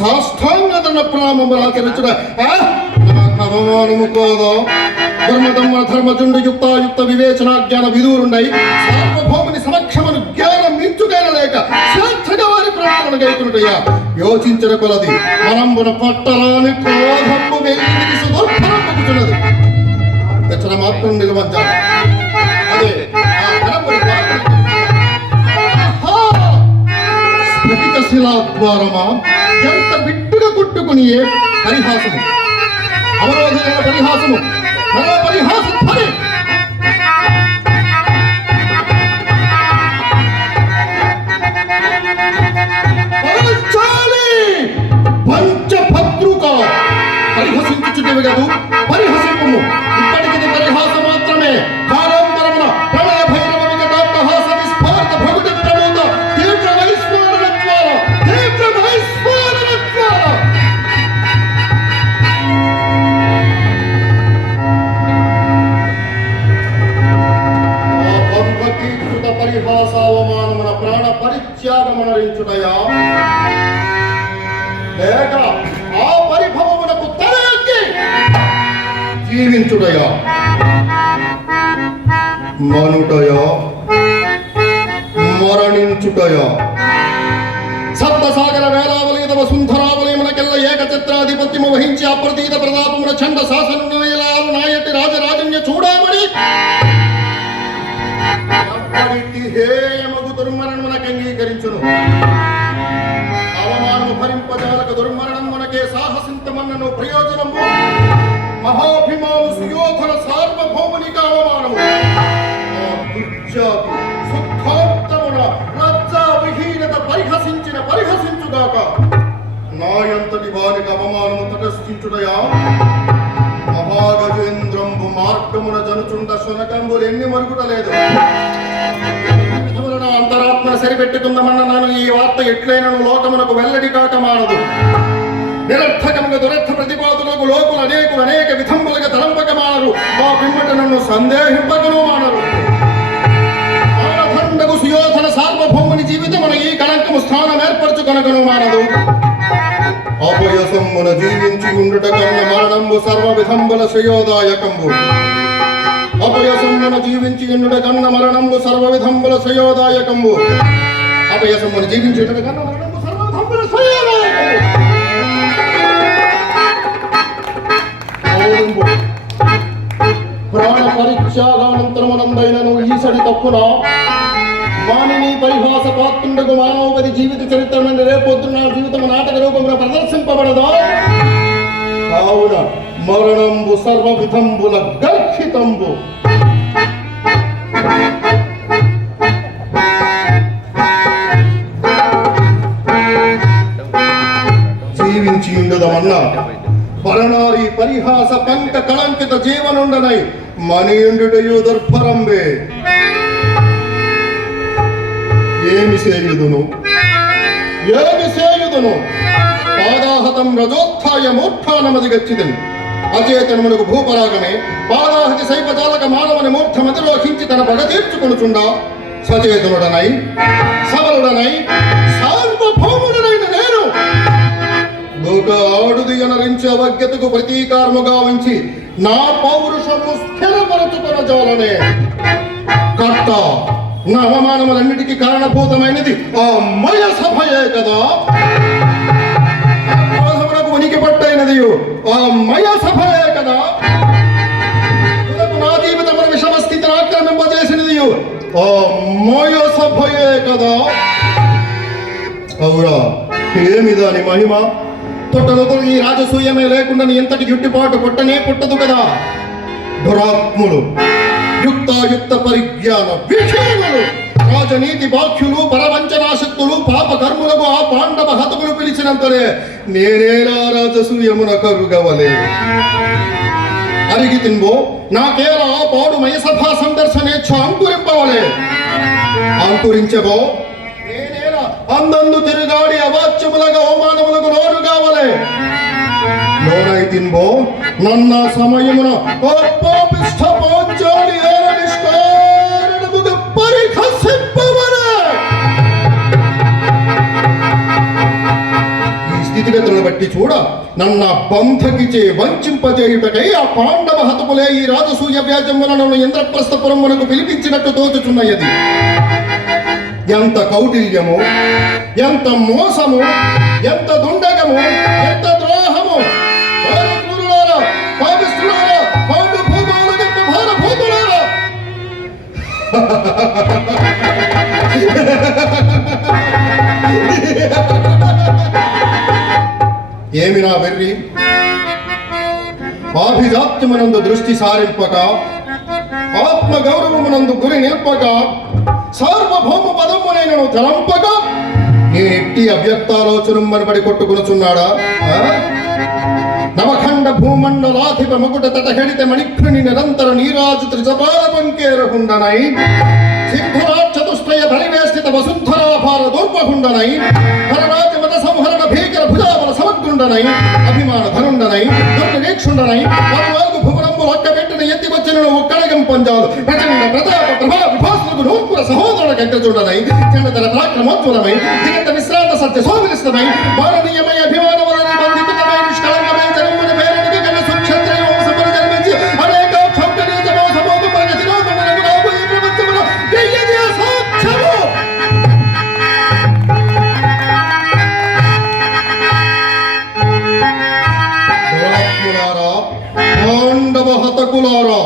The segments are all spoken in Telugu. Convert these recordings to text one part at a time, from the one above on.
బరువ సాష్టాంగదన్న ప్రణామములు ఆ? అవమానము కోదో. ధర్మధమ్మ ధర్మజుండు యుక్తాయుక్త వివేచన జ్ఞాన సార్వభౌముని సమక్షమును జ్ఞానం మించుగైన లేక స్వేచ్ఛగా వారి ప్రాణములు గైకునుటయ్యా యోచించిన కొలది. మనంబున పట్టరాని క్రోధము మాత్రం నిర్వహించాలి అదే ఆ కడపడి స్ఫటిక శిలాద్వారమా బిట్టుగా ఏ పరిహాసము. అవరోధమైన పరిహాసము. మరో పరిహాస పరిత్యాగమనరించుటయా? లేక ఆ పరిభవమునకు తలెక్కి జీవించుటయా? మనుటయా? మరణించుటయా? సప్తసాగర వేలావలిత వసుంధరావలయమునకెల్ల ఏకఛత్రాధిపత్యము వహించి అప్రతీత ప్రతాపమున చండ శాసనము మహాభిమాను సుయోధన సార్వభౌమునిక అవమానము దుర్జాతి శుద్ధాంతమున లజ్జా విహీనత పరిహసించిన పరిహసించుగాక నాయంతటి వారికి అవమానము తటస్థించుడయా మహాగజేంద్రంబు మార్గమున జనుచుండ శునకంబులు ఎన్ని మరుగుటలేదు విధములను అంతరాత్మ సరిపెట్టుకుందామన్న నన్ను ఈ వార్త ఎట్లైనను లోకమునకు వెల్లడి కాక మానదు. నిరర్థకముగా దురర్థ ప్రతిపాదులకు లోకులు అనేకులు అనేక విధంబులుగా తలంపకమానరు మా పిమ్మట నన్ను సందేహింపకను మానరు. మానభండకు సుయోధన సార్వభౌముని జీవితమున ఈ కళంకము స్థానం ఏర్పరచుకొనకను మానదు. అపయసమ్మున జీవించి ఉండుట కన్న మరణంబు సర్వ విధంబుల శ్రేయోదాయకంబు అపయసమ్మున జీవించి ఉండుట కన్న మరణంబు సర్వ విధంబుల శ్రేయోదాయకంబు అపయసమ్మున జీవించి ఉండుట కన్న మరణం ఈసడి వాణిని పరిహాస పాత్రుండకు మానవపతి జీవిత చరిత్రను రేపొద్దున జీవితం నాటక రూపంలో ప్రదర్శింపబడదా కావున మరణంబు సర్వ విధంబుల గర్హితంబు జీవించి ఉండదమన్నా పరనారి పరిహాస పంక కళంకిత జీవనుండనై మనియుండుటయు దుర్భరంబే. సేయుదును ఏమి సేయుదును పాదాహతం రజోత్థాయ మూర్ఖానమది గచ్చిదని. అచేతనమునకు భూపరాగమే. పాదాహతి సైపజాలక మానవుని మూర్ఖమతిలోకించి తన పగ తీర్చుకొనుచుండా. సచేతనుడనై సబలుడనై సార్వభౌముడనైన నేను. లోక ఆడుది అనరించే అవజ్ఞతకు ప్రతీకారముగా ఉంచి నా పౌరుషము స్థిరపరచుకున్న జాలనే కర్త నా అవమానములన్నిటికీ కారణభూతమైనది ఆ మయ సభయే కదా. క్రోధమునకు ఉనికి పట్టైనది ఆ మయ సభయే కదా. నా జీవితమున విషమ స్థితిని ఆక్రమింపజేసినది ఆ మయ సభయే కదా. అవురా ఏమి దాని మహిమ? తొట్టలతో ఈ రాజసూయమే లేకుండా నీ ఎంతటి గిట్టుబాటు పుట్టనే పుట్టదు కదా. దురాత్ములు యుక్తాయుక్త పరిజ్ఞాన. విషయములు రాజనీతి బాఖ్యులు పరవంచనాశక్తులు పాప కర్ములకు ఆ పాండవ హతకులు పిలిచినంతనే నేనేలా రాజసూయమున కరుగవలే. అరిగి తిన్బో నాకేలా ఆ పాడు మయసభా సందర్శనేచ్ఛ అంకురింపవలే అంకురించబో నేనేలా అందందు తిరుగాడి అవాచ్యములగా అవమానములకు నోరు కావలే లోనైతిన్బో నన్న సమయమున పాపిష్ట పాంచాలి స్థితిగతులను బట్టి చూడ నన్న బంధకిచే వంచింపజేయుటకై ఆ పాండవ హతములే ఈ రాజసూయ వ్యాజమున నన్ను ఇంద్రప్రస్థపురమునకు పిలిపించినట్టు తోచుచున్నది ఎంత కౌటిల్యము ఎంత మోసము ఎంత దుండగము ఎంత ఏమి నా వెర్రి? ఆభిజాత్యమునందు దృష్టి సారింపక ఆత్మ గౌరవమునందు గురి నిల్పక సార్వభౌమ పదమునైనను తలంపక. ఎట్టి అవ్యక్తాలోచనం మనబడి కొట్టుకునుచున్నాడా? ఆ? నవఖండ భూమండలాధిప తట తటహెడిత మణిఘ్రుని నిరంతర నీరాజు త్రిజపాల పంకేరకుండనై సిద్ధరాట్ చతుష్టయ పరివేష్టిత వసుంధరాభార దూర్పకుండనై హరరాజ మత సంహరణ భుజాబల అభిమాన ధనుండనై దుర్గవీక్షుండనై పరవాగు భువనంబు లొక్కబెట్టిన ఎత్తి వచ్చిన ఒక్కడగం పొందాలు ప్రచండ ప్రతాప ప్రభా విభాసులకు నూర్పుర సహోదరుల చూడనై చండతర పరాక్రమోజ్వలమై దిగంత విశ్రాంత సత్య సోమరిస్తమై మాననీయమై అభిమాన హతకులారా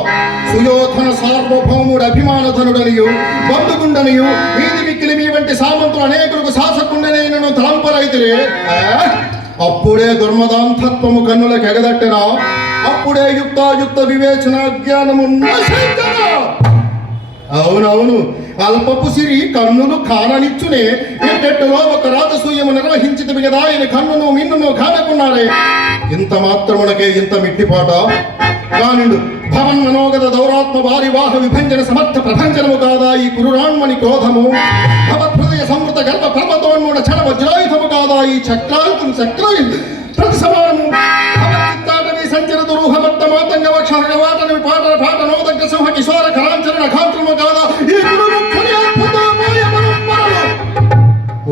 సుయోధన సార్వభౌముడు అభిమానధనుడనియు బంధుగుండనియు వీధి మిక్కిలి మీ వంటి సామంతులు అనేకులకు శాసకుండనైనను తలంపరైతులే అప్పుడే దుర్మదాంతత్వము కన్నులకు ఎగదట్టిన? అప్పుడే యుక్తాయుక్త వివేచన జ్ఞానము అవునవును. అల్పపు సిరి కన్నులు కాననిచ్చునే ఎట్టెట్టులో ఒక రాజసూయము నిర్వహించితివి కదా ఆయన కన్నును మిన్నును కానకున్నారే. ఇంత మాత్రమునకే ఇంత మిట్టిపాట? కానిండు భవన్ మనోగత దౌరాత్మ వారివాహ విభంజన సమర్థ ప్రభంజనము కాదా ఈ కురురాణ్మణి క్రోధము? భవత్హృదయ సమృత గర్భ పర్వతోన్మూఢ క్షణ వజ్రాయుధము కాదా ఈ చక్రాయుధం చక్రాయు? ప్రతి సమానము సంచర దురూహమత్త మాతంగ పాట పాట నోదగ్గ సింహ కిశోర కరాంచరణ ఖాంత్రము కాదా ఈ పరంపరలు.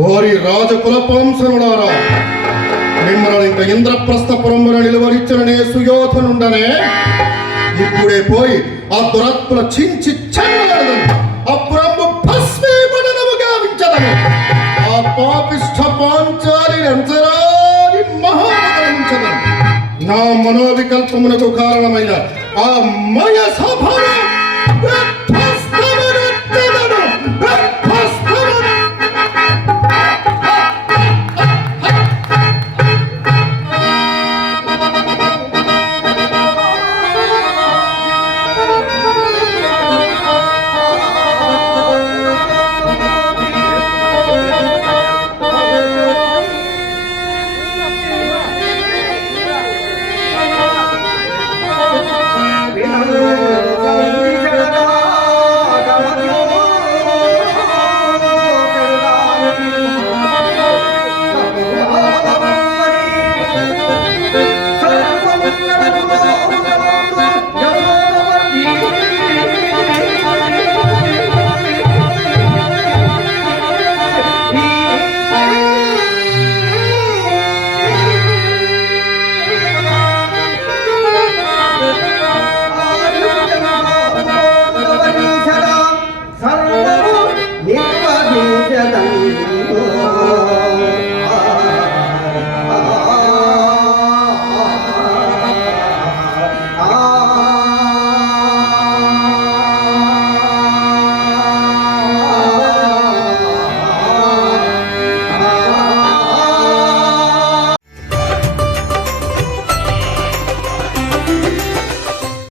ఓరి రాజకులపాంశనుడారా మిమ్మల్ని ఇంక ఇంద్రప్రస్థపురమున నిలువరిచ్చననే సుయోధనుండనే ఇప్పుడే పోయి ఆ దురత్తుల చించి చెన్నగలదను అప్పుడమ్ము భస్మీపడనము గావించదను ఆ పాపిష్ట పాంచాలి అంతరాది మహానగరించదను. నా మనోవికల్పమునకు కారణమైన ఆ మయ సభను